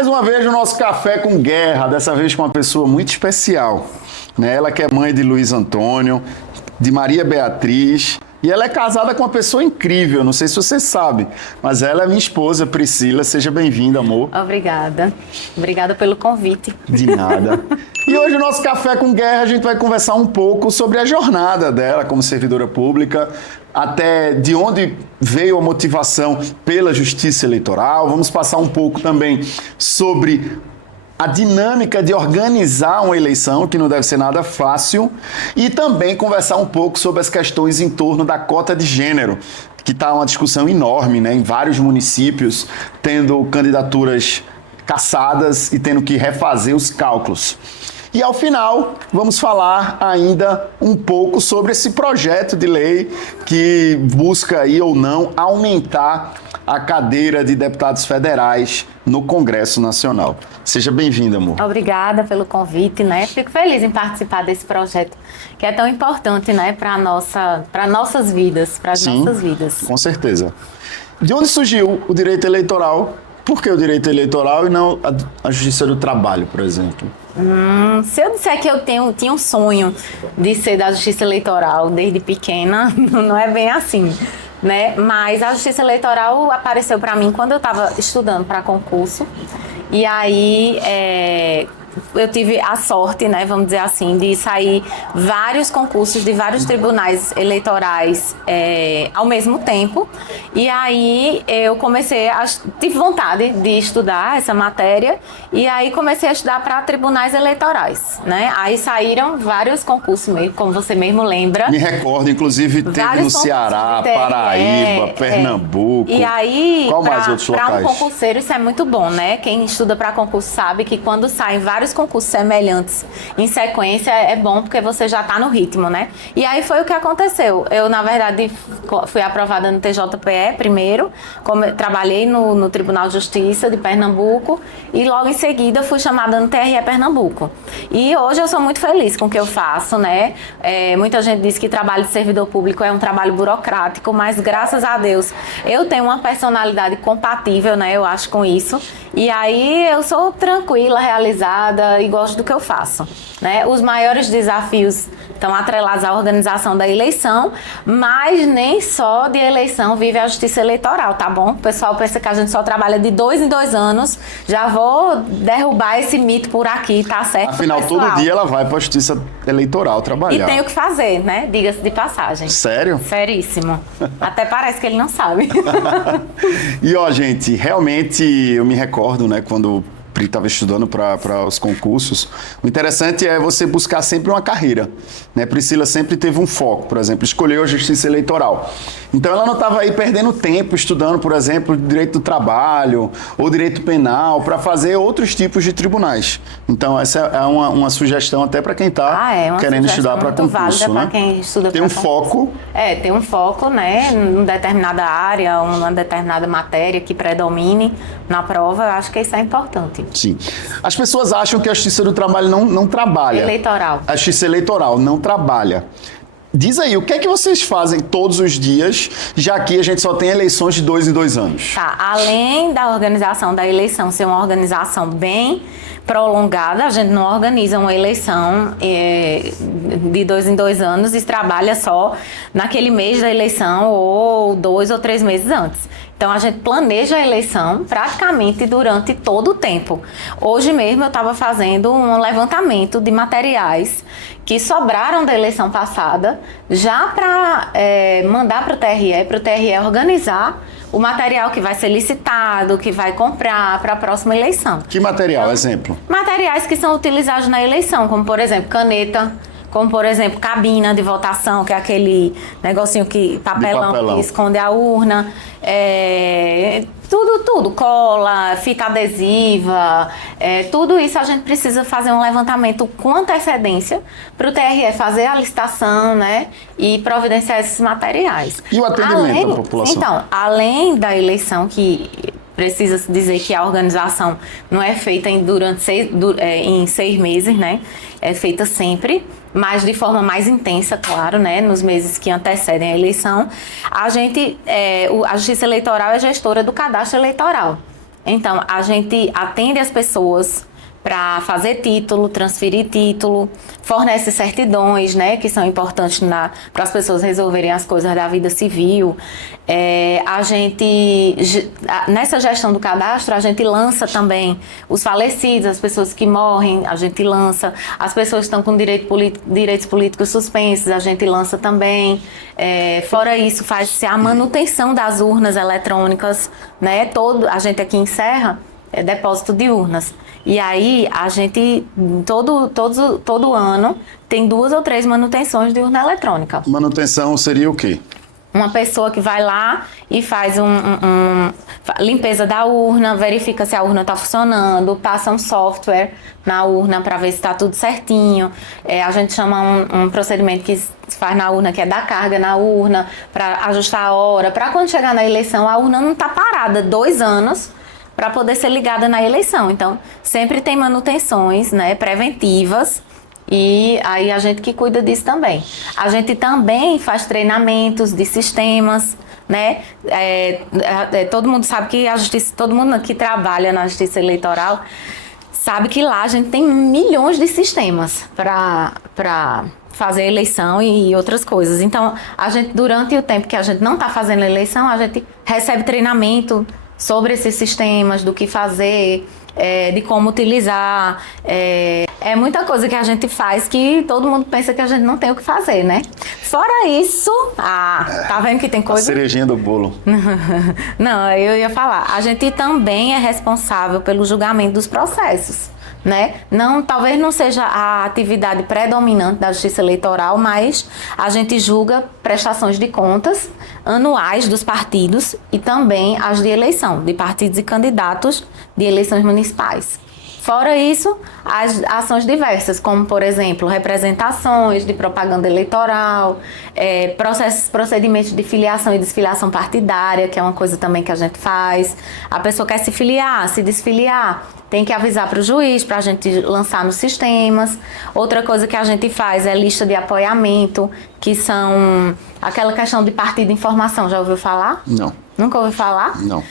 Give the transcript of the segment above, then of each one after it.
Mais uma vez o nosso Café com Guerra, dessa vez com uma pessoa muito especial, né? Ela que é mãe de Luiz Antônio, de Maria Beatriz, e ela é casada com uma pessoa incrível, não sei se você sabe, mas ela é minha esposa, Priscila. Seja bem-vinda, amor. Obrigada. Obrigada pelo convite. De nada. E hoje no nosso Café com Guerra a gente vai conversar um pouco sobre a jornada dela como servidora pública, até de onde veio a motivação pela justiça eleitoral. Vamos passar um pouco também sobre a dinâmica de organizar uma eleição, que não deve ser nada fácil, e também conversar um pouco sobre as questões em torno da cota de gênero, que está uma discussão enorme, né, em vários municípios, tendo candidaturas cassadas e tendo que refazer os cálculos. E ao final, vamos falar ainda um pouco sobre esse projeto de lei que busca aí ou não aumentar a cadeira de deputados federais no Congresso Nacional. Seja bem-vinda, amor. Obrigada pelo convite, né? Fico feliz em participar desse projeto, que é tão importante, né, para nossas vidas, para as nossas vidas. Com certeza. De onde surgiu o direito eleitoral? Por que o direito eleitoral e não a justiça do trabalho, por exemplo? Se eu disser que eu tinha um sonho de ser da justiça eleitoral desde pequena, não é bem assim, né? Mas a justiça eleitoral apareceu para mim quando eu estava estudando para concurso. E aí eu tive a sorte, né, vamos dizer assim, de sair vários concursos de vários tribunais eleitorais ao mesmo tempo. E aí eu tive vontade de estudar essa matéria e aí comecei a estudar para tribunais eleitorais, né? Aí saíram vários concursos, como você mesmo lembra. Me recordo, inclusive teve no Ceará, Paraíba, Pernambuco. E aí, qual mais outros locais? Para um concurseiro isso é muito bom, né? Quem estuda para concurso sabe que quando saem vários concursos semelhantes em sequência é bom porque você já está no ritmo, né? E aí foi o que aconteceu. Eu, na verdade, fui aprovada no TJPE primeiro, trabalhei no Tribunal de Justiça de Pernambuco e logo em seguida fui chamada no TRE Pernambuco. E hoje eu sou muito feliz com o que eu faço, né? Muita gente diz que trabalho de servidor público é um trabalho burocrático, mas graças a Deus eu tenho uma personalidade compatível, né? Eu acho com isso. E aí eu sou tranquila, realizada e gosto do que eu faço, né? Os maiores desafios estão atrelados à organização da eleição, mas nem só de eleição vive a justiça eleitoral, tá bom? O pessoal pensa que a gente só trabalha de 2 em 2 anos. Já vou derrubar esse mito por aqui, tá certo? Afinal, todo dia ela vai para a justiça eleitoral trabalhar. E tem o que fazer, né? Diga-se de passagem. Sério? Seríssimo. Até parece que ele não sabe. E ó, gente, realmente eu me recordo, né, quando estava estudando para os concursos, o interessante é você buscar sempre uma carreira, né? Priscila sempre teve um foco, por exemplo, escolheu a justiça eleitoral. Então ela não estava aí perdendo tempo estudando, por exemplo, direito do trabalho ou direito penal para fazer outros tipos de tribunais. Então essa é uma sugestão até para quem está querendo estudar para concurso, né? Quem estuda tem um foco. Tem um foco, né, em determinada área, uma determinada matéria que predomine na prova. Eu acho que isso é importante. Sim. As pessoas acham que a justiça do trabalho não trabalha. Eleitoral. A justiça eleitoral não trabalha. Diz aí, o que é que vocês fazem todos os dias, já que a gente só tem eleições de 2 em 2 anos? Tá, além da organização da eleição ser uma organização bem prolongada, a gente não organiza uma eleição de 2 em 2 anos e trabalha só naquele mês da eleição ou 2 ou 3 meses antes. Então, a gente planeja a eleição praticamente durante todo o tempo. Hoje mesmo eu estava fazendo um levantamento de materiais que sobraram da eleição passada, já para mandar para o TRE organizar o material que vai ser licitado, que vai comprar para a próxima eleição. Que material, então, exemplo? Materiais que são utilizados na eleição, como por exemplo caneta, como por exemplo cabina de votação, que é aquele negocinho papelão que esconde a urna, tudo, cola, fita adesiva, tudo isso a gente precisa fazer um levantamento com antecedência para o TRE fazer a licitação, né, e providenciar esses materiais. E o atendimento à população? Então, além da eleição, que precisa-se dizer que a organização não é feita em 6 meses, né? É feita sempre, mas de forma mais intensa, claro, né? Nos meses que antecedem a eleição. A Justiça Eleitoral é gestora do cadastro eleitoral. Então, a gente atende as pessoas para fazer título, transferir título, fornece certidões, né, que são importantes para as pessoas resolverem as coisas da vida civil. A gente, nessa gestão do cadastro, a gente lança também os falecidos, as pessoas que morrem, a gente lança, as pessoas que estão com direitos políticos suspensos, a gente lança também. Fora isso, faz-se a manutenção das urnas eletrônicas, né, a gente aqui em Serra depósito de urnas. E aí, a gente, todo ano, tem 2 ou 3 manutenções de urna eletrônica. Manutenção seria o quê? Uma pessoa que vai lá e faz limpeza da urna, verifica se a urna está funcionando, passa um software na urna para ver se está tudo certinho. A gente chama um procedimento que se faz na urna, que é dar carga na urna, para ajustar a hora, para quando chegar na eleição, a urna não está parada 2 anos, para poder ser ligada na eleição. Então, sempre tem manutenções, né, preventivas, e aí a gente que cuida disso também. A gente também faz treinamentos de sistemas, né? Todo mundo sabe que a justiça, todo mundo que trabalha na justiça eleitoral sabe que lá a gente tem milhões de sistemas para fazer eleição e outras coisas. Então, a gente, durante o tempo que a gente não está fazendo eleição, a gente recebe treinamento sobre esses sistemas, do que fazer, de como utilizar. É muita coisa que a gente faz que todo mundo pensa que a gente não tem o que fazer, né? Fora isso, tá vendo que tem coisa? A cerejinha do bolo. Não, eu ia falar. A gente também é responsável pelo julgamento dos processos, né? Talvez não seja a atividade predominante da Justiça Eleitoral, mas a gente julga prestações de contas anuais dos partidos e também as de eleição, de partidos e candidatos de eleições municipais. Fora isso, as ações diversas, como, por exemplo, representações de propaganda eleitoral, procedimentos de filiação e desfiliação partidária, que é uma coisa também que a gente faz. A pessoa quer se filiar, se desfiliar, tem que avisar para o juiz, para a gente lançar nos sistemas. Outra coisa que a gente faz é lista de apoiamento, que são aquela questão de partido de informação. Já ouviu falar? Não. Nunca ouviu falar? Não.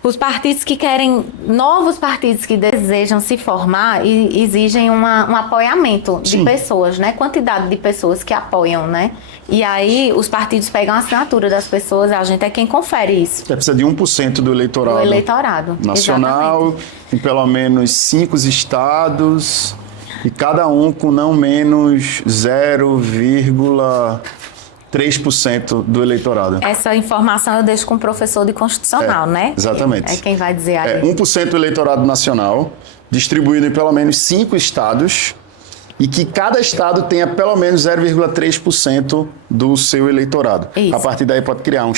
Os partidos que querem, novos partidos que desejam se formar e exigem um apoiamento de pessoas, né? Quantidade de pessoas que apoiam, né? E aí os partidos pegam a assinatura das pessoas, a gente é quem confere isso. Precisa de 1% do eleitorado. Do eleitorado. Nacional, Exatamente. em pelo menos 5 estados, e cada um com não menos 0,3% do eleitorado. Essa informação eu deixo com o professor de constitucional, né? Exatamente. É quem vai dizer aí. 1% do eleitorado nacional, distribuído em pelo menos 5 estados, e que cada estado tenha pelo menos 0,3% do seu eleitorado. Isso. A partir daí pode criar um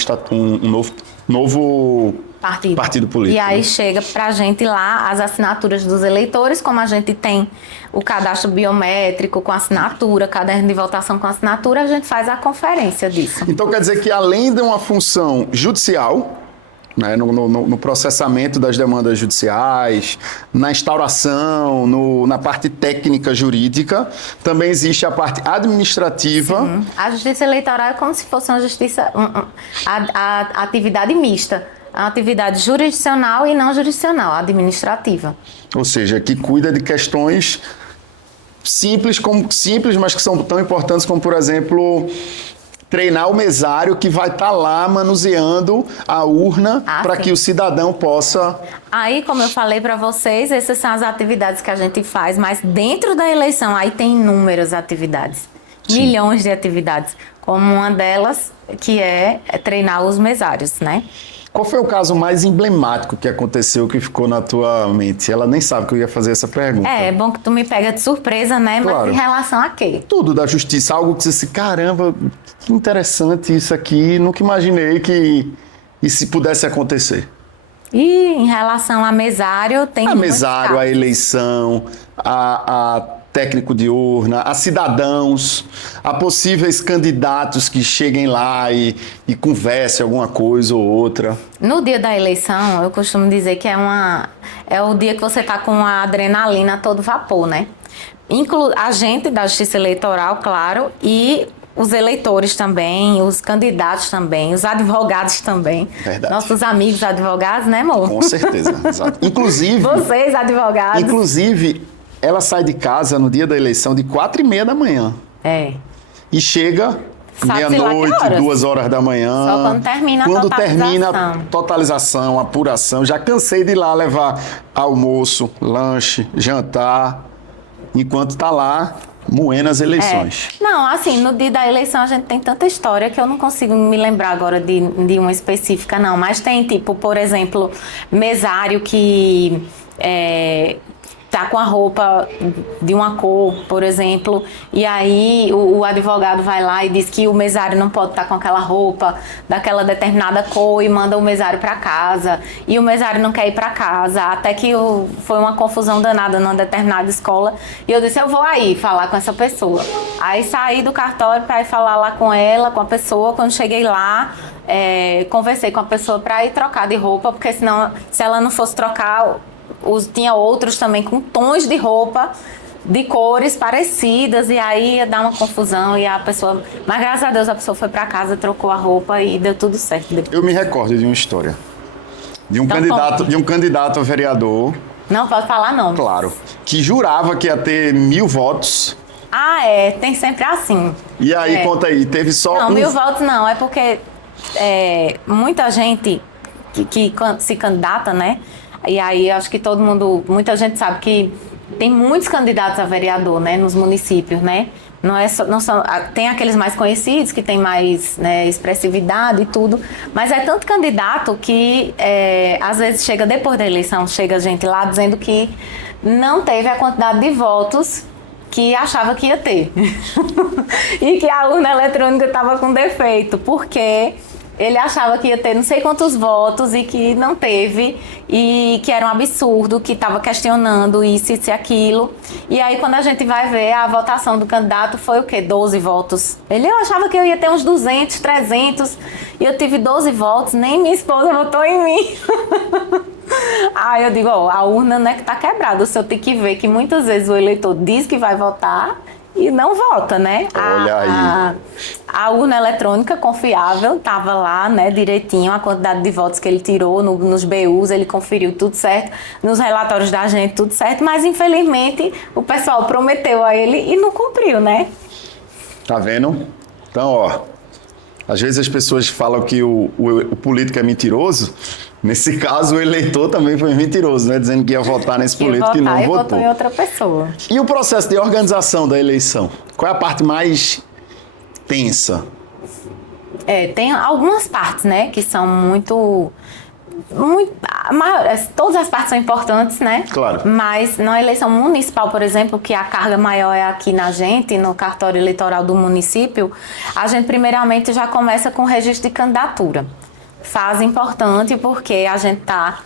novo partido político. E aí chega pra gente lá as assinaturas dos eleitores, como a gente tem o cadastro biométrico com assinatura, caderno de votação com assinatura, a gente faz a conferência disso. Então quer dizer que além de uma função judicial, né, no processamento das demandas judiciais, na instauração, na parte técnica jurídica, também existe a parte administrativa. Sim. A justiça eleitoral é como se fosse uma justiça, a atividade mista. A atividade jurisdicional e não jurisdicional, administrativa. Ou seja, que cuida de questões simples, mas que são tão importantes como, por exemplo, treinar o mesário que vai estar lá manuseando a urna para que o cidadão possa... Aí, como eu falei para vocês, essas são as atividades que a gente faz, mas dentro da eleição aí tem inúmeras atividades. Sim. Milhões de atividades, como uma delas que é treinar os mesários, né? Qual foi o caso mais emblemático que aconteceu, que ficou na tua mente? Ela nem sabe que eu ia fazer essa pergunta. É bom que tu me pega de surpresa, né? Claro. Mas em relação a quê? Tudo da justiça, algo que você disse, caramba, que interessante isso aqui, nunca imaginei que isso pudesse acontecer. E em relação a mesário, tem a mesário, a eleição, a técnico de urna, a cidadãos, a possíveis candidatos que cheguem lá e conversem alguma coisa ou outra. No dia da eleição, eu costumo dizer que é o dia que você está com a adrenalina a todo vapor, né? A gente da Justiça Eleitoral, claro, e os eleitores também, os candidatos também, os advogados também. Verdade. Nossos amigos advogados, né, amor? Com certeza, exato. Inclusive... Vocês, advogados. Inclusive, ela sai de casa no dia da eleição de 4h30 da manhã. É. E chega meia-noite, 2h da manhã. Só quando termina a totalização. Quando termina a totalização, a apuração. Já cansei de ir lá levar almoço, lanche, jantar, enquanto tá lá moendo as eleições. Não, assim, no dia da eleição a gente tem tanta história que eu não consigo me lembrar agora de uma específica, não. Mas tem, tipo, por exemplo, mesário que... tá com a roupa de uma cor, por exemplo, e aí o advogado vai lá e diz que o mesário não pode estar com aquela roupa daquela determinada cor e manda o mesário para casa, e o mesário não quer ir para casa, até que foi uma confusão danada numa determinada escola, e eu disse, eu vou aí falar com essa pessoa. Aí saí do cartório para ir falar lá com ela, com a pessoa. Quando cheguei lá, conversei com a pessoa para ir trocar de roupa, porque senão, se ela não fosse trocar... tinha outros também com tons de roupa, de cores parecidas, e aí ia dar uma confusão e a pessoa... Mas graças a Deus a pessoa foi para casa, trocou a roupa e deu tudo certo. Eu me recordo de uma história. De um candidato a vereador. Não pode falar não. Claro. Que jurava que ia ter 1.000 votos. Ah, tem sempre assim. E aí, conta aí, teve só... Não, 1.000 votos não, é porque muita gente que se candidata, né? E aí, acho que muita gente sabe que tem muitos candidatos a vereador, né, nos municípios, né? Tem aqueles mais conhecidos, que tem mais, né, expressividade e tudo, mas é tanto candidato que, às vezes, chega depois da eleição, chega gente lá dizendo que não teve a quantidade de votos que achava que ia ter. E que a urna eletrônica estava com defeito, porque... ele achava que ia ter não sei quantos votos e que não teve, e que era um absurdo, que estava questionando isso e aquilo. E aí, quando a gente vai ver, a votação do candidato foi o quê? 12 votos. Eu achava que eu ia ter uns 200, 300, e eu tive 12 votos, nem minha esposa votou em mim. Aí eu digo, a urna não é que tá quebrada, o senhor tem que ver que muitas vezes o eleitor diz que vai votar, e não vota, né? Olha aí. A urna eletrônica confiável estava lá, né, direitinho, a quantidade de votos que ele tirou nos BUs, ele conferiu tudo certo, nos relatórios da gente tudo certo, mas infelizmente o pessoal prometeu a ele e não cumpriu, né? Tá vendo? Então, às vezes as pessoas falam que o político é mentiroso. Nesse caso, o eleitor também foi mentiroso, né? Dizendo que ia votar nesse político e não votou. Votou em outra pessoa. E o processo de organização da eleição? Qual é a parte mais tensa? Tem algumas partes, né? Que são muito todas as partes são importantes, né? Claro. Mas na eleição municipal, por exemplo, que a carga maior é aqui na gente, no cartório eleitoral do município, a gente primeiramente já começa com o registro de candidatura. Fase importante porque a gente está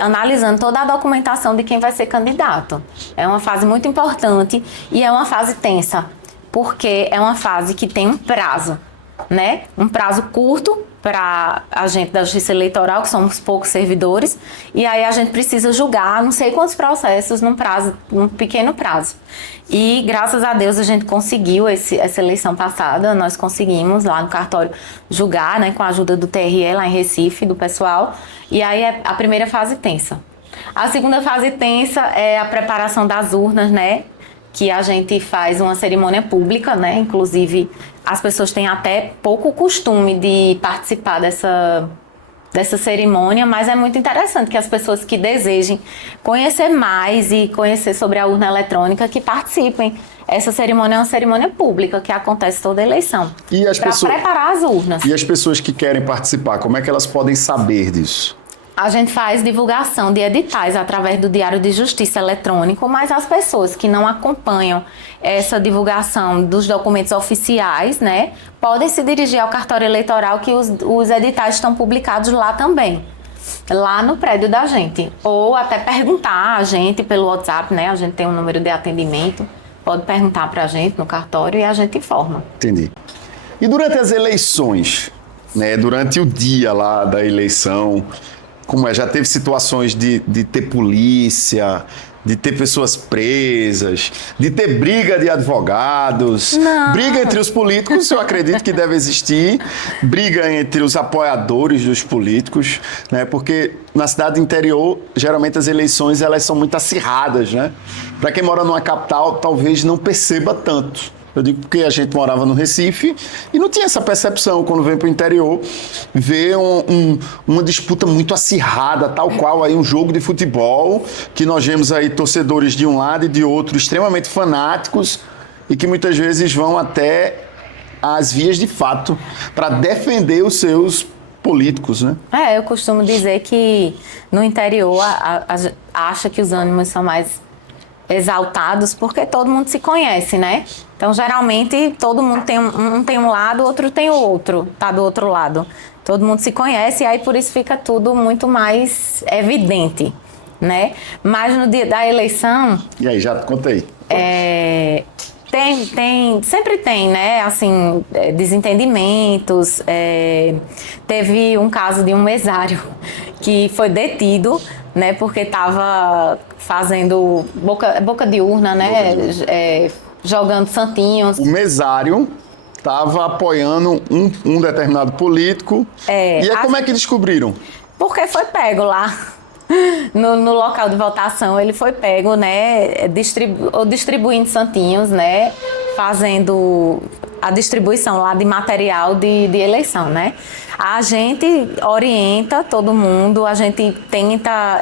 analisando toda a documentação de quem vai ser candidato. É uma fase muito importante e é uma fase tensa, porque é uma fase que tem um prazo, né? Um prazo curto para a gente da Justiça Eleitoral, que somos poucos servidores, e aí a gente precisa julgar não sei quantos processos num pequeno prazo. E graças a Deus a gente conseguiu essa eleição passada, nós conseguimos lá no cartório julgar, né, com a ajuda do TRE lá em Recife, do pessoal, e aí é a primeira fase tensa. A segunda fase tensa é a preparação das urnas, né, que a gente faz uma cerimônia pública, né? Inclusive, as pessoas têm até pouco costume de participar dessa cerimônia, mas é muito interessante que as pessoas que desejem conhecer mais e conhecer sobre a urna eletrônica, que participem. Essa cerimônia é uma cerimônia pública que acontece toda eleição. Para preparar as urnas. E as pessoas que querem participar, como é que elas podem saber disso? A gente faz divulgação de editais através do Diário de Justiça eletrônico, mas as pessoas que não acompanham essa divulgação dos documentos oficiais, né, podem se dirigir ao cartório eleitoral, que os editais estão publicados lá também, lá no prédio da gente. Ou até perguntar a gente pelo WhatsApp, né, a gente tem um número de atendimento, pode perguntar pra gente no cartório e a gente informa. Entendi. E durante as eleições, né, durante o dia lá da eleição... Como já teve situações de ter polícia, de ter pessoas presas, de ter briga de advogados, Não. briga entre os políticos, eu acredito que deve existir, briga entre os apoiadores dos políticos, né? Porque na cidade interior, geralmente as eleições elas são muito acirradas, né? Para quem mora numa capital, talvez não perceba tanto. Eu digo porque a gente morava no Recife e não tinha essa percepção quando vem para o interior, ver uma disputa muito acirrada, tal qual aí um jogo de futebol, que nós vemos aí torcedores de um lado e de outro extremamente fanáticos e que muitas vezes vão até as vias de fato para defender os seus políticos, né? Eu costumo dizer que no interior acha que os ânimos são mais exaltados porque todo mundo se conhece, né? Então, geralmente, todo mundo tem um lado, o outro tem o outro, tá do outro lado. Todo mundo se conhece e aí por isso fica tudo muito mais evidente, né? Mas no dia da eleição... E aí, já contei. Sempre tem, né, assim, desentendimentos. Teve um caso de um mesário que foi detido, né, porque estava fazendo boca de urna, né, jogando santinhos. O mesário estava apoiando um determinado político. E aí como é que descobriram? Porque foi pego lá. No local de votação, ele foi pego, né, distribuindo santinhos, né, fazendo a distribuição lá de material de eleição, né. A gente orienta todo mundo, a gente tenta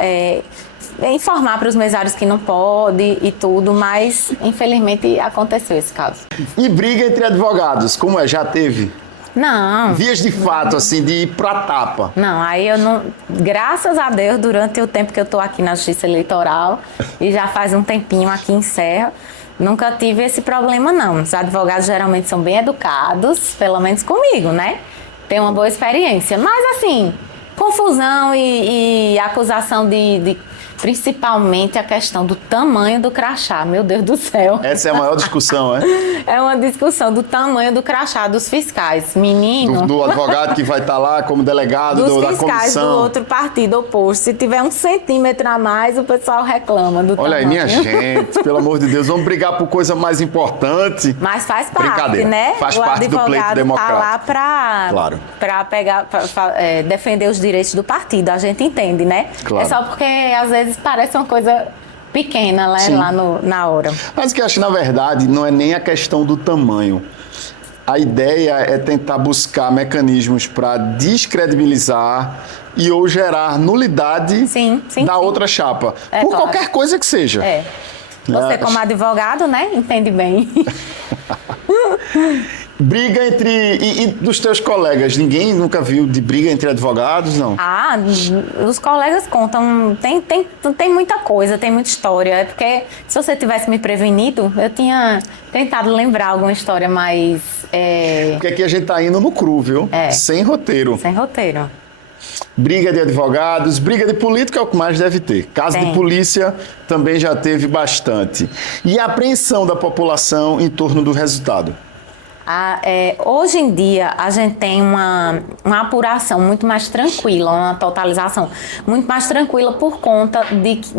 informar para os mesários que não pode e tudo, mas infelizmente aconteceu esse caso. E briga entre advogados, como é? Já teve? Não. Vias de fato, assim, de ir pra tapa. Não, aí eu não... Graças a Deus, durante o tempo que eu tô aqui na Justiça Eleitoral, e já faz um tempinho aqui em Serra, nunca tive esse problema, não. Os advogados geralmente são bem educados, pelo menos comigo, né? Tem uma boa experiência. Mas, assim, confusão e acusação principalmente a questão do tamanho do crachá, meu Deus do céu. Essa é a maior discussão, é? É uma discussão do tamanho do crachá dos fiscais. Menino... Do advogado que vai estar lá como delegado da comissão. Dos fiscais do outro partido oposto. Se tiver 1 centímetro a mais, o pessoal reclama do tamanho. Olha aí, minha gente, pelo amor de Deus, vamos brigar por coisa mais importante. Mas faz parte, né? Faz parte do pleito democrático. Tá lá para pegar, defender os direitos do partido. A gente entende, né? Claro. É só porque, às vezes, parece uma coisa pequena, né? Lá na hora. Mas que eu acho que, na verdade, não é nem a questão do tamanho. A ideia é tentar buscar mecanismos para descredibilizar e ou gerar nulidade da outra chapa. Por qualquer coisa que seja. Você, como advogado, né? Entende bem. Briga entre... E dos teus colegas? Ninguém nunca viu de briga entre advogados, não? Os colegas contam. Tem muita coisa, tem muita história. É porque se você tivesse me prevenido, eu tinha tentado lembrar alguma história mais... Porque aqui a gente tá indo no cru, viu? Sem roteiro. Sem roteiro. Briga de advogados, briga de político é o que mais deve ter. Caso de polícia também já teve bastante. E a apreensão da população em torno do resultado? Hoje em dia, a gente tem uma apuração muito mais tranquila, uma totalização muito mais tranquila por conta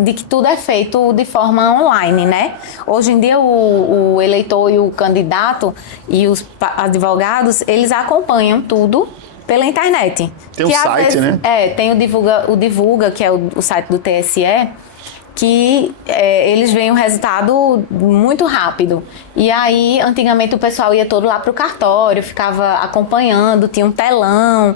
de que tudo é feito de forma online, né? Hoje em dia, o eleitor e o candidato e os advogados, eles acompanham tudo pela internet. Tem um site, né? Tem o Divulga, que é o site do TSE, que eles veem o resultado muito rápido. E aí, antigamente, o pessoal ia todo lá para o cartório, ficava acompanhando, tinha um telão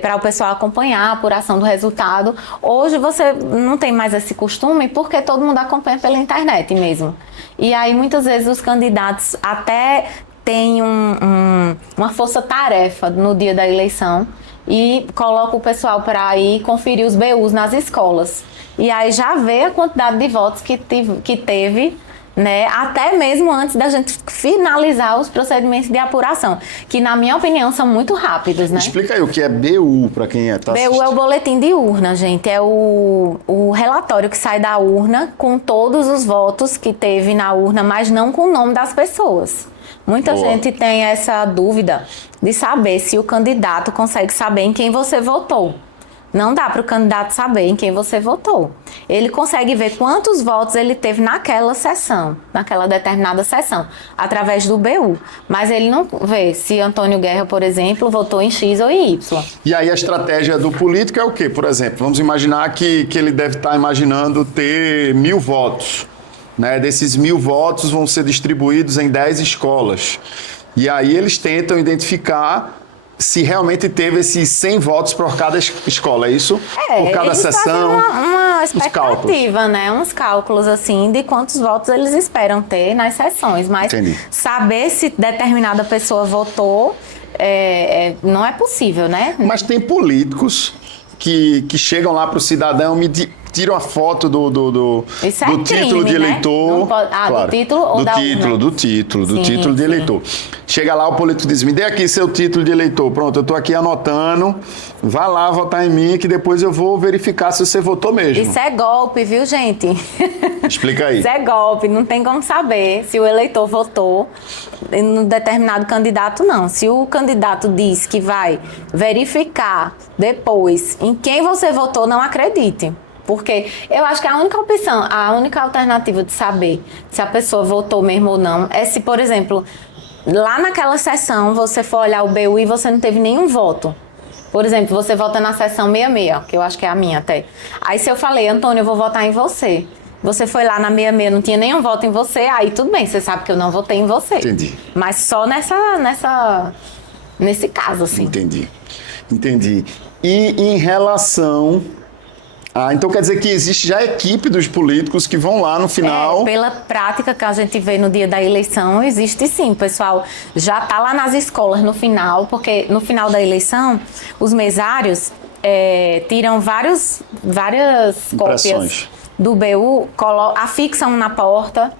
para o pessoal acompanhar a apuração do resultado. Hoje, você não tem mais esse costume, porque todo mundo acompanha pela internet mesmo. E aí, muitas vezes, os candidatos até têm uma força-tarefa no dia da eleição e colocam o pessoal para ir conferir os BUs nas escolas. E aí já vê a quantidade de votos que teve, né, até mesmo antes da gente finalizar os procedimentos de apuração, que, na minha opinião, são muito rápidos, né? Explica aí o que é BU, para quem está assistindo. BU é o boletim de urna, gente. É o relatório que sai da urna com todos os votos que teve na urna, mas não com o nome das pessoas. Muita gente tem essa dúvida de saber se o candidato consegue saber em quem você votou. Não dá para o candidato saber em quem você votou. Ele consegue ver quantos votos ele teve naquela sessão, naquela determinada sessão, através do BU. Mas ele não vê se Antônio Guerra, por exemplo, votou em X ou em Y. E aí a estratégia do político é o quê? Por exemplo, vamos imaginar que ele deve estar imaginando ter 1.000 votos. Né? Desses 1.000 votos vão ser distribuídos em 10 escolas. E aí eles tentam identificar se realmente teve esses 100 votos por cada escola, é isso? Por cada sessão. Uma expectativa, né? Uns cálculos assim de quantos votos eles esperam ter nas sessões. Mas Entendi. saber se determinada pessoa votou não é possível, né? Mas tem políticos que chegam lá para o cidadão e tiram a foto do Isso é título crime, de né? eleitor. Não pode- Claro. do título ou da urna? Do título Sim, de sim. eleitor. Chega lá, o político diz: me dê aqui seu título de eleitor. Pronto, eu estou aqui anotando. Vá lá votar em mim que depois eu vou verificar se você votou mesmo. Isso é golpe, viu, gente? Explica aí. Isso é golpe, não tem como saber se o eleitor votou em um determinado candidato, não. Se o candidato diz que vai verificar depois em quem você votou, não acredite. Porque eu acho que a única opção, a única alternativa de saber se a pessoa votou mesmo ou não é se, por exemplo, lá naquela sessão você for olhar o BU e você não teve nenhum voto. Por exemplo, você vota na sessão 66, que eu acho que é a minha até. Aí se eu falei, Antônio, eu vou votar em você. Você foi lá na 66, não tinha nenhum voto em você, aí tudo bem, você sabe que eu não votei em você. Entendi. Mas só nesse caso, assim. Entendi. E em relação... então quer dizer que existe já a equipe dos políticos que vão lá no final... Pela prática que a gente vê no dia da eleição, existe sim. O pessoal já está lá nas escolas no final, porque no final da eleição, os mesários tiram várias cópias do BU, afixam na porta,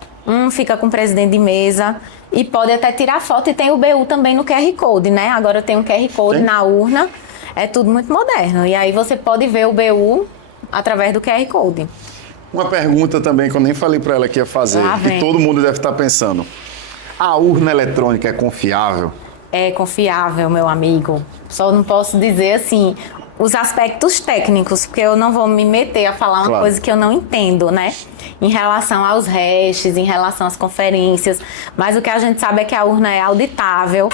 fica com o presidente de mesa e pode até tirar foto, e tem o BU também no QR Code, né? Agora tem um QR Code na urna, é tudo muito moderno. E aí você pode ver o BU através do QR Code. Uma pergunta também que eu nem falei para ela que ia fazer, que todo mundo deve estar pensando. A urna eletrônica é confiável? É confiável, meu amigo. Só não posso dizer assim os aspectos técnicos, porque eu não vou me meter a falar uma coisa que eu não entendo, né? Em relação aos hashes, em relação às conferências. Mas o que a gente sabe é que a urna é auditável.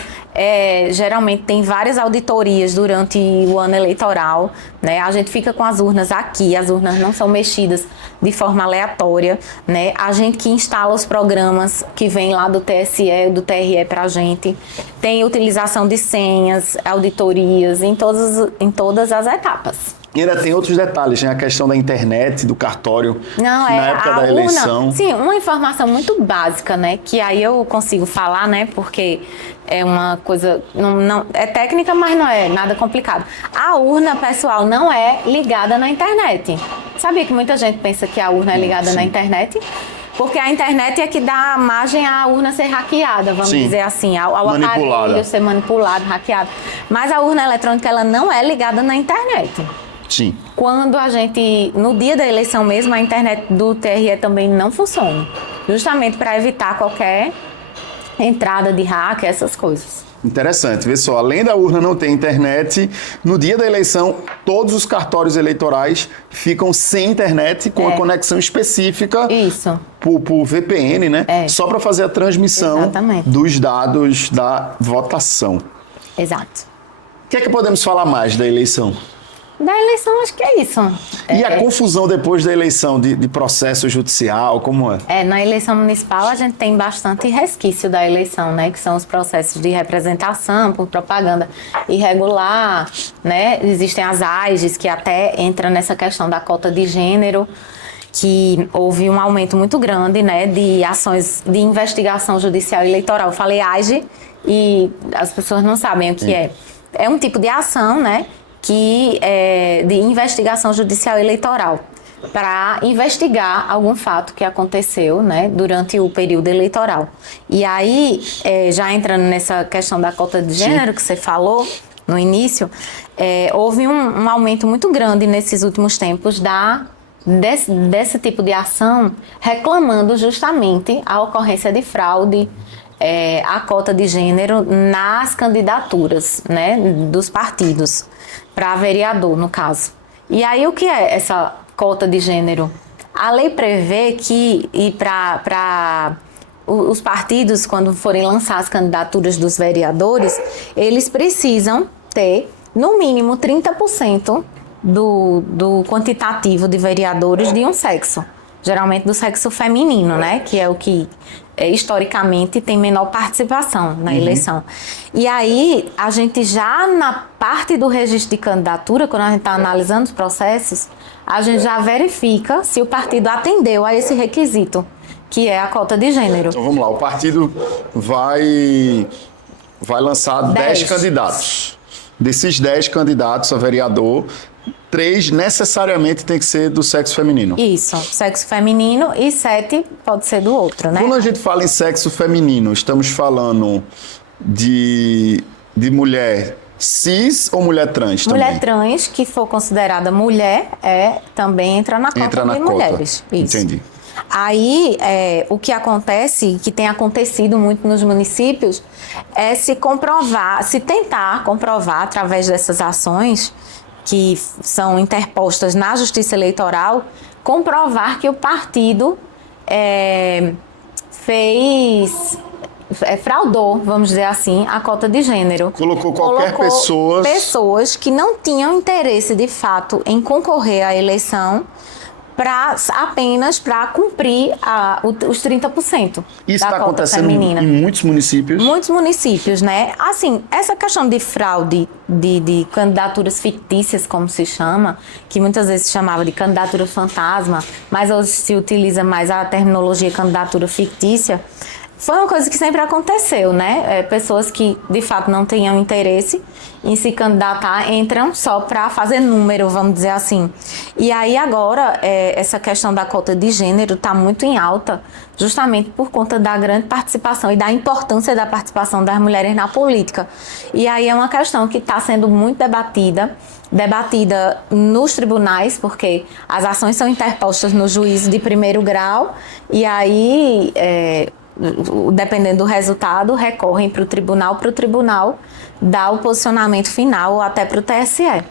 Geralmente tem várias auditorias durante o ano eleitoral, né? A gente fica com as urnas aqui, as urnas não são mexidas de forma aleatória, né? A gente que instala os programas que vem lá do TSE, do TRE pra gente. Tem utilização de senhas, auditorias em todas as etapas. E ainda tem outros detalhes, né? A questão da internet, do cartório, não, na época da eleição. Urna, sim, uma informação muito básica, né? Que aí eu consigo falar, né? Porque é uma coisa, não é técnica, mas não é nada complicado. A urna, pessoal, não é ligada na internet. Sabia que muita gente pensa que a urna é ligada na internet? Porque a internet é que dá margem à urna ser hackeada, vamos dizer assim, ao aparelho ser manipulado, hackeado. Mas a urna eletrônica, ela não é ligada na internet. Sim. Quando no dia da eleição mesmo, a internet do TRE também não funciona. Justamente para evitar qualquer entrada de hacker, essas coisas. Interessante, vê só, além da urna não ter internet, no dia da eleição, todos os cartórios eleitorais ficam sem internet, com a conexão específica por VPN, né? Só para fazer a transmissão dos dados da votação. Exato. O que é que podemos falar mais da eleição? Da eleição, acho que é isso. E a confusão depois da eleição, de processo judicial, como é? Na eleição municipal, a gente tem bastante resquício da eleição, né? Que são os processos de representação por propaganda irregular, né? Existem as AIGs, que até entram nessa questão da cota de gênero, que houve um aumento muito grande, né? De ações de investigação judicial e eleitoral. Eu falei AIG e as pessoas não sabem o que é. É um tipo de ação, né? De investigação judicial eleitoral, para investigar algum fato que aconteceu, né, durante o período eleitoral. E aí, já entrando nessa questão da cota de gênero que você falou no início, houve um aumento muito grande nesses últimos tempos desse tipo de ação, reclamando justamente a ocorrência de fraude, a cota de gênero nas candidaturas, né, dos partidos, para vereador, no caso. E aí, o que é essa cota de gênero? A lei prevê que, para os partidos, quando forem lançar as candidaturas dos vereadores, eles precisam ter, no mínimo, 30% do quantitativo de vereadores de um sexo. Geralmente do sexo feminino, né? Que é o que historicamente tem menor participação na eleição. E aí, a gente já na parte do registro de candidatura, quando a gente está analisando os processos, a gente já verifica se o partido atendeu a esse requisito, que é a cota de gênero. Então vamos lá, o partido vai lançar 10 candidatos. Desses 10 candidatos a vereador, 3 necessariamente tem que ser do sexo feminino. Isso, sexo feminino, e 7 pode ser do outro, né? Quando a gente fala em sexo feminino, estamos falando de mulher cis ou mulher trans também? Mulher trans, que for considerada mulher, também entra na cota de mulheres. Isso. Entendi. Aí, o que acontece, que tem acontecido muito nos municípios, é se tentar comprovar através dessas ações que são interpostas na Justiça Eleitoral, comprovar que o partido fraudou, vamos dizer assim, a cota de gênero. Colocou pessoas que não tinham interesse de fato em concorrer à eleição apenas para cumprir os 30% Isso da está cota acontecendo feminina. em muitos municípios? Muitos municípios, né? Assim, essa questão de fraude, de candidaturas fictícias, como se chama, que muitas vezes se chamava de candidatura fantasma, mas hoje se utiliza mais a terminologia candidatura fictícia, foi uma coisa que sempre aconteceu, né? Pessoas que, de fato, não tenham interesse em se candidatar entram só para fazer número, vamos dizer assim. E aí agora, essa questão da cota de gênero está muito em alta, justamente por conta da grande participação e da importância da participação das mulheres na política. E aí é uma questão que está sendo muito debatida nos tribunais, porque as ações são interpostas no juízo de primeiro grau, e aí, dependendo do resultado, recorrem para o tribunal dar o posicionamento final ou até para o TSE.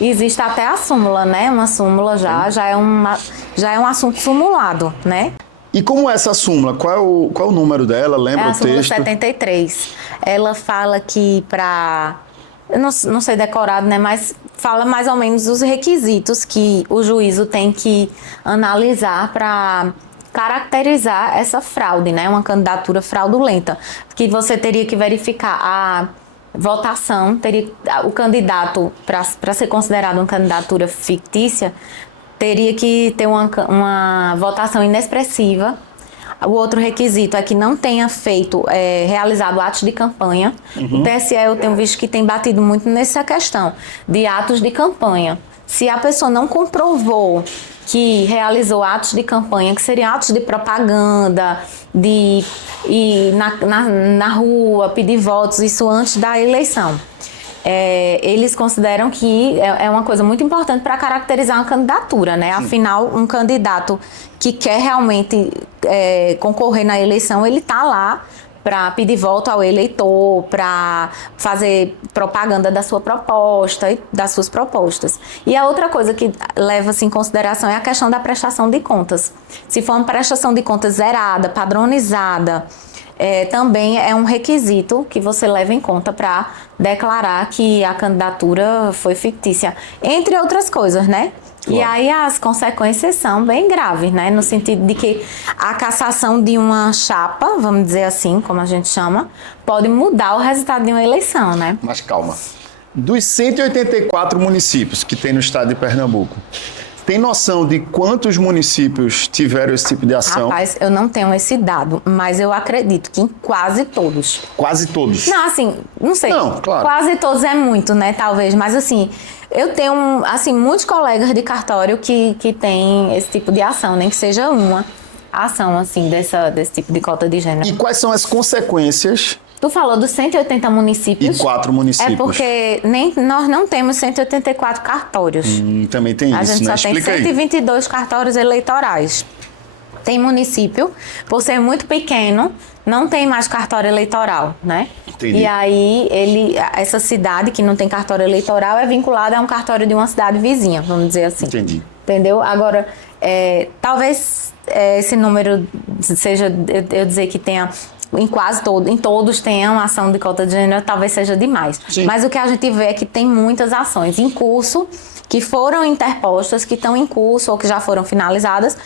Existe até a súmula, né? Uma súmula já é um assunto sumulado, né? E como é essa súmula? Qual é o número dela? Lembra o texto? É a súmula 73. Ela fala que eu não sei decorado, né? Mas fala mais ou menos os requisitos que o juízo tem que analisar para caracterizar essa fraude, né? Uma candidatura fraudulenta. Que você teria que verificar a votação, o candidato, para ser considerado uma candidatura fictícia, teria que ter uma votação inexpressiva. O outro requisito é que não tenha realizado atos de campanha. O TSE, eu tenho visto que tem batido muito nessa questão de atos de campanha. Se a pessoa não comprovou que realizou atos de campanha, que seriam atos de propaganda, de ir na rua, pedir votos, isso antes da eleição. Eles consideram que é uma coisa muito importante para caracterizar uma candidatura, né? Sim. Afinal, um candidato que quer realmente concorrer na eleição, ele está lá para pedir voto ao eleitor, para fazer propaganda da sua proposta e das suas propostas. E a outra coisa que leva-se em consideração é a questão da prestação de contas. Se for uma prestação de contas zerada, padronizada, também é um requisito que você leva em conta para declarar que a candidatura foi fictícia, entre outras coisas, né? Claro. E aí as consequências são bem graves, né? No sentido de que a cassação de uma chapa, vamos dizer assim, como a gente chama, pode mudar o resultado de uma eleição, né? Mas calma. Dos 184 municípios que tem no estado de Pernambuco, tem noção de quantos municípios tiveram esse tipo de ação? Rapaz, eu não tenho esse dado, mas eu acredito que em quase todos. Quase todos? Não, assim, não sei. Não, claro. Quase todos é muito, né, talvez, mas assim, eu tenho, assim, muitos colegas de cartório que têm esse tipo de ação, nem que seja uma ação, assim, desse tipo de cota de gênero. E quais são as consequências? Tu falou dos 180 municípios. E 4 municípios. É porque nós não temos 184 cartórios. Também tem a isso, gente né? só tem 122 cartórios eleitorais. Tem município, por ser muito pequeno, não tem mais cartório eleitoral, né? Entendi. E aí, essa cidade que não tem cartório eleitoral é vinculada a um cartório de uma cidade vizinha, vamos dizer assim. Entendi. Entendeu? Agora, talvez esse número seja, eu dizer que tenha, em todos tenha uma ação de cota de gênero, talvez seja demais. Sim. Mas o que a gente vê é que tem muitas ações em curso, que foram interpostas, que estão em curso ou que já foram finalizadas.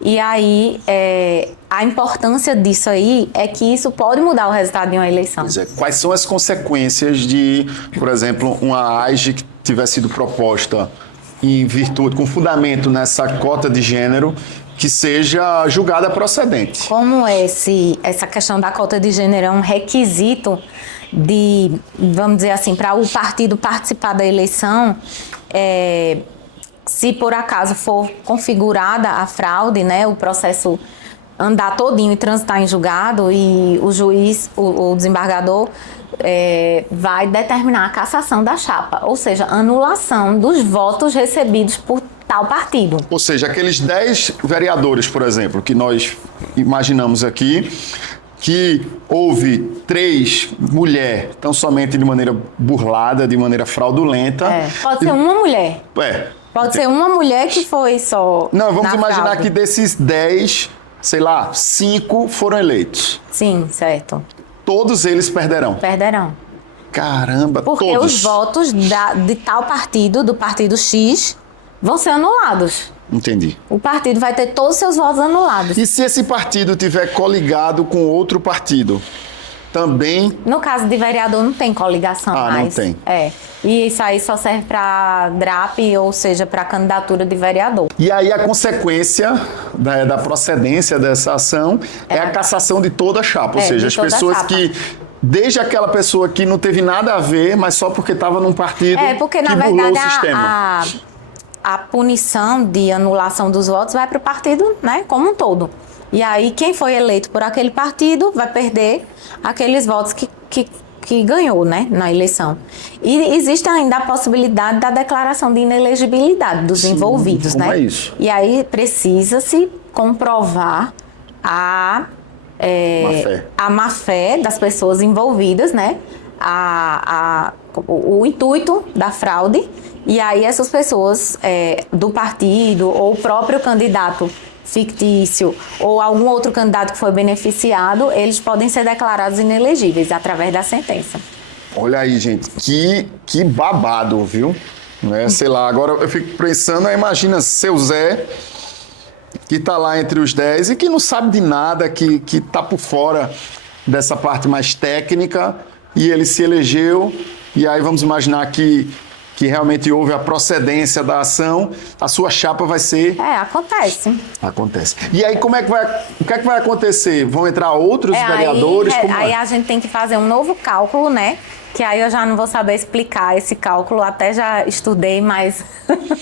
E aí, a importância disso aí é que isso pode mudar o resultado de uma eleição. Pois é. Quais são as consequências de, por exemplo, uma AIGE que tiver sido proposta em virtude, com fundamento nessa cota de gênero, que seja julgada procedente? Como essa questão da cota de gênero é um requisito vamos dizer assim, para o partido participar da eleição, se por acaso for configurada a fraude, né, o processo andar todinho e transitar em julgado, e o juiz, o desembargador, vai determinar a cassação da chapa, ou seja, anulação dos votos recebidos por tal partido. Ou seja, aqueles 10 vereadores, por exemplo, que nós imaginamos aqui, que houve 3 mulheres, tão somente de maneira burlada, de maneira fraudulenta. Pode ser uma mulher. Pode ser uma mulher que foi só. Não, vamos imaginar fraude. que desses 10, sei lá, 5 foram eleitos. Sim, certo. Todos eles perderão. Perderão. Caramba, Porque todos. os votos de tal partido, do partido X, vão ser anulados. Entendi. O partido vai ter todos os seus votos anulados. E se esse partido tiver coligado com outro partido? Também... No caso de vereador, não tem coligação mais. Não tem. E isso aí só serve para DRAP, ou seja, para candidatura de vereador. E aí a consequência da procedência dessa ação é a cassação de toda a chapa. Ou seja, as pessoas que... Desde aquela pessoa que não teve nada a ver, mas só porque estava num partido porque, que na burlou verdade, o sistema. A punição de anulação dos votos vai para o partido, né, como um todo. E aí, quem foi eleito por aquele partido vai perder aqueles votos que ganhou, né, na eleição. E existe ainda a possibilidade da declaração de inelegibilidade dos envolvidos, como né? é isso? E aí precisa-se comprovar a má-fé das pessoas envolvidas, né? O intuito da fraude. E aí essas pessoas do partido ou o próprio candidato fictício ou algum outro candidato que foi beneficiado, eles podem ser declarados inelegíveis através da sentença. Olha aí, gente, que babado, viu? Sei lá, agora eu fico pensando, imagina seu Zé, que tá lá entre os 10 e que não sabe de nada, que tá por fora dessa parte mais técnica, e ele se elegeu, e aí vamos imaginar que realmente houve a procedência da ação, a sua chapa vai ser... Acontece. Acontece. E aí, o que é que vai acontecer? Vão entrar outros vereadores? Aí a gente tem que fazer um novo cálculo, né? Que aí eu já não vou saber explicar esse cálculo, até já estudei, mas...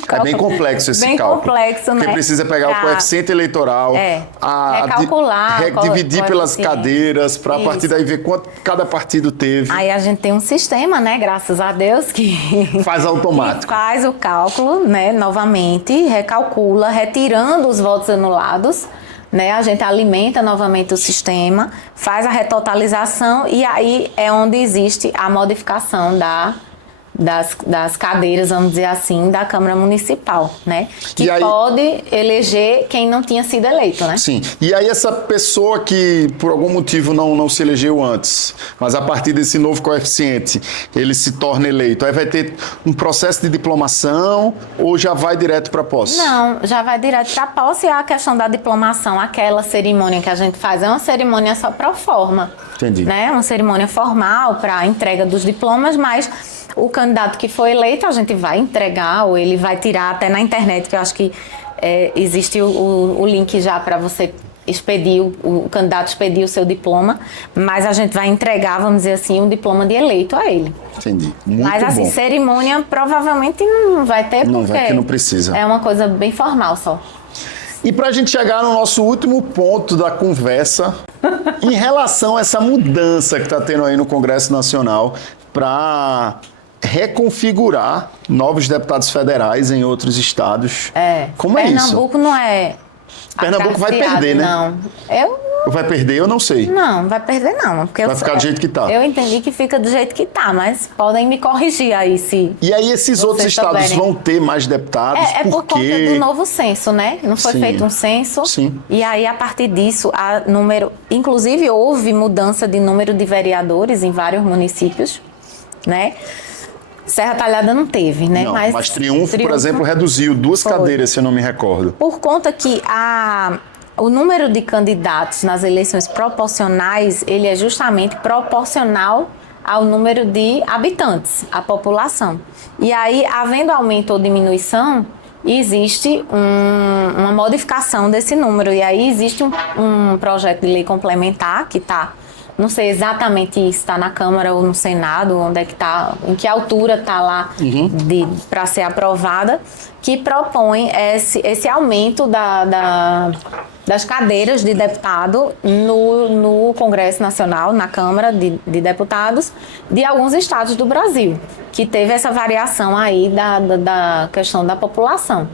É bem complexo esse cálculo. Bem complexo, né? Porque precisa pegar o coeficiente eleitoral, recalcular, dividir pelas cadeiras, para a partir daí ver quanto cada partido teve. Aí a gente tem um sistema, né, graças a Deus, que faz automático. Que faz o cálculo, né, novamente, recalcula, retirando os votos anulados, né? A gente alimenta novamente o sistema, faz a retotalização e aí é onde existe a modificação das cadeiras, vamos dizer assim, da Câmara Municipal, né? Que aí, pode eleger quem não tinha sido eleito, né? Sim. E aí essa pessoa que por algum motivo não se elegeu antes, mas a partir desse novo coeficiente, ele se torna eleito, aí vai ter um processo de diplomação ou já vai direto para a posse? Não, já vai direto para a posse. E a questão da diplomação, aquela cerimônia que a gente faz, é uma cerimônia só pro forma. Entendi. Né? Uma cerimônia formal para a entrega dos diplomas, mas o candidato que foi eleito, a gente vai entregar, ou ele vai tirar até na internet, que eu acho que existe o link já para você expedir, o candidato expedir o seu diploma, mas a gente vai entregar, vamos dizer assim, um diploma de eleito a ele. Entendi. Muito bom. Mas assim, cerimônia provavelmente não vai ter, não vai, que não precisa. É uma coisa bem formal só. E para a gente chegar no nosso último ponto da conversa, em relação a essa mudança que está tendo aí no Congresso Nacional para reconfigurar novos deputados federais em outros estados. Como é isso? Pernambuco não é... Pernambuco vai perder, né? Não. Eu Vai perder, eu não sei. Não, vai perder não. Porque Vai ficar do jeito que tá. Eu entendi que fica do jeito que tá, mas podem me corrigir aí se... E aí esses outros estados vão ter mais deputados? É por conta do novo censo, né? Não foi feito um censo. Sim. E aí, a partir disso, inclusive houve mudança de número de vereadores em vários municípios, né? Serra Talhada não teve, né? Não, mas Triunfo, por exemplo, reduziu 2 cadeiras, se eu não me recordo. Por conta que o número de candidatos nas eleições proporcionais, ele é justamente proporcional ao número de habitantes, a população. E aí, havendo aumento ou diminuição, existe uma modificação desse número. E aí existe um projeto de lei complementar que está, não sei exatamente se está na Câmara ou no Senado, onde é que está, em que altura está lá para ser aprovada, que propõe esse aumento das cadeiras de deputado no Congresso Nacional, na Câmara de Deputados, de alguns estados do Brasil, que teve essa variação aí da questão da população.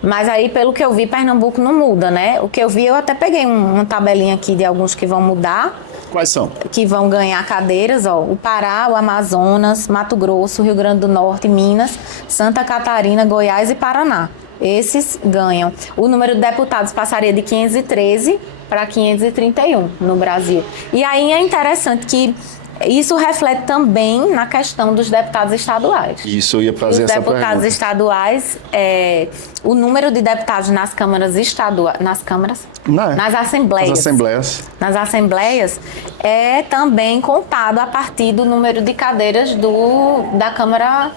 Mas aí, pelo que eu vi, Pernambuco não muda, né? O que eu vi, eu até peguei uma tabelinha aqui de alguns que vão mudar. Quais são? Que vão ganhar cadeiras, ó, o Pará, o Amazonas, Mato Grosso, Rio Grande do Norte, Minas, Santa Catarina, Goiás e Paraná. Esses ganham. O número de deputados passaria de 513 para 531 no Brasil. E aí é interessante que isso reflete também na questão dos deputados estaduais. Isso, eu ia fazer essa pergunta. Os deputados estaduais, o número de deputados nas câmaras estaduais, nas assembleias. Nas assembleias é também contado a partir do número de cadeiras da Câmara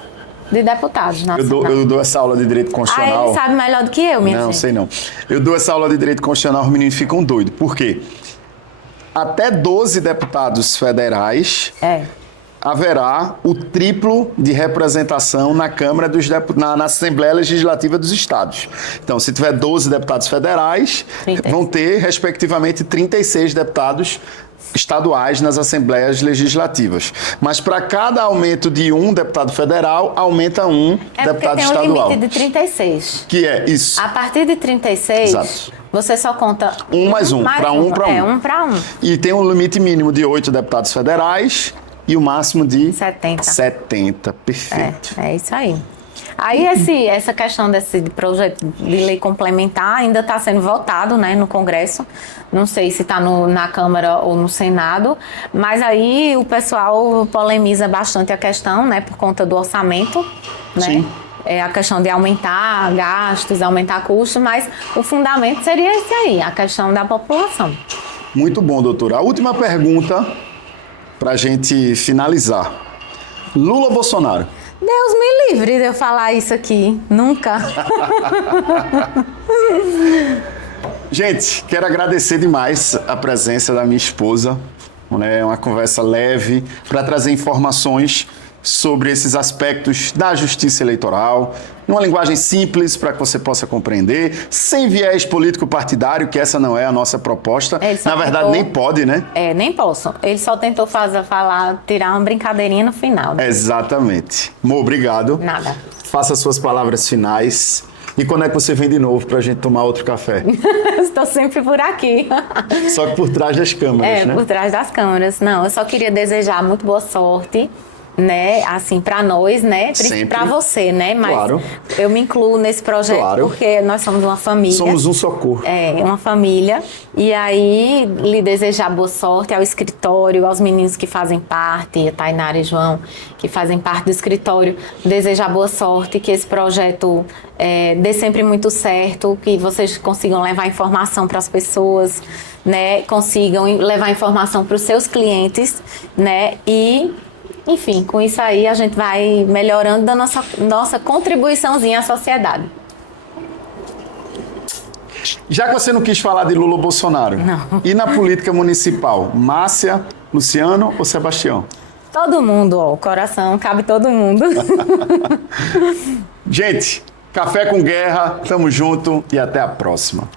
de Deputados. Eu dou essa aula de Direito Constitucional. Ele sabe melhor do que eu, minha gente. Não, sei não. Eu dou essa aula de Direito Constitucional, os meninos ficam doidos. Por quê? Até 12 deputados federais haverá o triplo de representação na Câmara na Assembleia Legislativa dos Estados. Então, se tiver 12 deputados federais, 36. Vão ter, respectivamente, 36 deputados estaduais nas Assembleias Legislativas. Mas para cada aumento de um deputado federal, aumenta um deputado estadual. Tem um limite de 36. Que é isso. A partir de 36... Exato. Você só conta um mais um, para um. Um para um. E tem um limite mínimo de 8 deputados federais e o máximo de 70. Perfeito. É isso aí. Aí essa questão desse projeto de lei complementar ainda está sendo votado, né, no Congresso. Não sei se está na Câmara ou no Senado, mas aí o pessoal polemiza bastante a questão, né, por conta do orçamento, né? Sim. A questão de aumentar gastos, aumentar custos, mas o fundamento seria esse aí, a questão da população. Muito bom, doutora. A última pergunta para a gente finalizar. Lula ou Bolsonaro? Deus me livre de eu falar isso aqui. Nunca. Gente, quero agradecer demais a presença da minha esposa. É uma conversa leve para trazer informações sobre esses aspectos da justiça eleitoral, numa linguagem simples para que você possa compreender, sem viés político-partidário, que essa não é a nossa proposta. Na verdade, nem pode, né? Nem posso. Ele só tentou tirar uma brincadeirinha no final. Né? Exatamente. Mo, obrigado. Nada. Faça suas palavras finais. E quando é que você vem de novo pra gente tomar outro café? Estou sempre por aqui. Só que por trás das câmeras, né? Por trás das câmeras. Não, eu só queria desejar muito boa sorte, né, assim, para nós, né, para você, né, mas claro. Eu me incluo nesse projeto porque nós somos uma família. Somos um só corpo. Uma família, e aí lhe desejar boa sorte ao escritório, aos meninos que fazem parte, a Tainara e João, que fazem parte do escritório, desejar boa sorte, que esse projeto dê sempre muito certo, que vocês consigam levar informação para as pessoas, né, consigam levar informação para os seus clientes, né, e enfim, com isso aí a gente vai melhorando da nossa contribuiçãozinha à sociedade. Já que você não quis falar de Lula ou Bolsonaro, não. E na política municipal, Márcia, Luciano ou Sebastião? Todo mundo, o coração cabe todo mundo. Gente, Café com Guerra, tamo junto e até a próxima.